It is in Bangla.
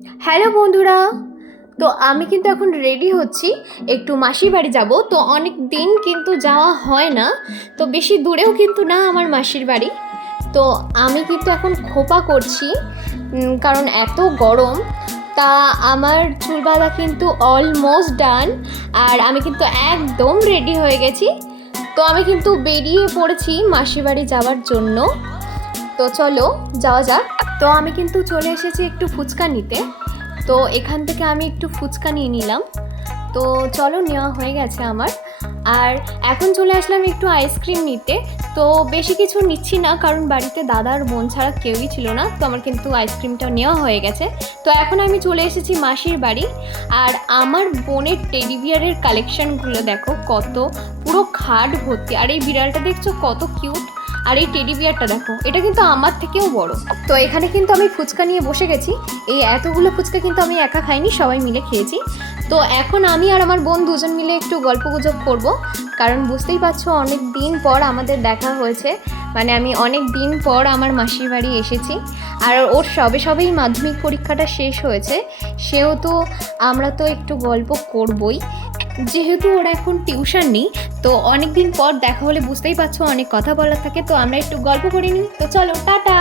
হ্যালো বন্ধুরা, তো আমি কিন্তু এখন রেডি হচ্ছি, একটু মাসির বাড়ি যাব। তো অনেক দিন কিন্তু যাওয়া হয় না, তো বেশি দূরেও কিন্তু না আমার মাসির বাড়ি। তো আমি কিন্তু এখন খোপা করছি, কারণ এত গরম। তা আমার চুল বাঁধা কিন্তু অলমোস্ট ডান, আর আমি কিন্তু একদম রেডি হয়ে গেছি। তো আমি কিন্তু বেরিয়ে পড়েছি মাসির বাড়ি যাওয়ার জন্য। তো চলো যাওয়া যাক। তো আমি কিন্তু চলে এসেছি একটু ফুচকা নিতে। তো এখান থেকে আমি একটু ফুচকা নিয়ে নিলাম। তো চলো, নেওয়া হয়ে গেছে আমার। আর এখন চলে আসলাম একটু আইসক্রিম নিতে। তো বেশি কিছু নিচ্ছি না, কারণ বাড়িতে দাদার বোন ছাড়া কেউই ছিল না। তো আমার কিন্তু আইসক্রিমটা নেওয়া হয়ে গেছে। তো এখন আমি চলে এসেছি মাসির বাড়ি। আর আমার বোনের টেডি বিয়ারের কালেকশানগুলো দেখো, কত পুরো খাট ভর্তি। আর এই বিড়ালটা দেখছো কত কিউট। আর এই টেডি বিয়ারটা দেখো, এটা কিন্তু আমার থেকেও বড়। তো এখানে কিন্তু আমি ফুচকা নিয়ে বসে গেছি। এই এতগুলো ফুচকা কিন্তু আমি একা খাইনি, সবাই মিলে খেয়েছি। তো এখন আমি আর আমার বোন দুজন মিলে একটু গল্পগুজব করব, কারণ বুঝতেই পারছো অনেক দিন পর আমাদের দেখা হয়েছে। মানে আমি অনেক দিন পর আমার মাসির বাড়ি এসেছি। আর ওর সবেই মাধ্যমিক পরীক্ষাটা শেষ হয়েছে, সেহেতু আমরা তো একটু গল্প করবই। যেহেতু ওর এখন টিউশন নেই, তো অনেক দিন পর দেখা হলে বুঝতেই পারছো অনেক কথা বলার থাকে। তো আমরা একটু গল্প করে নিই। তো চলো, টাটা।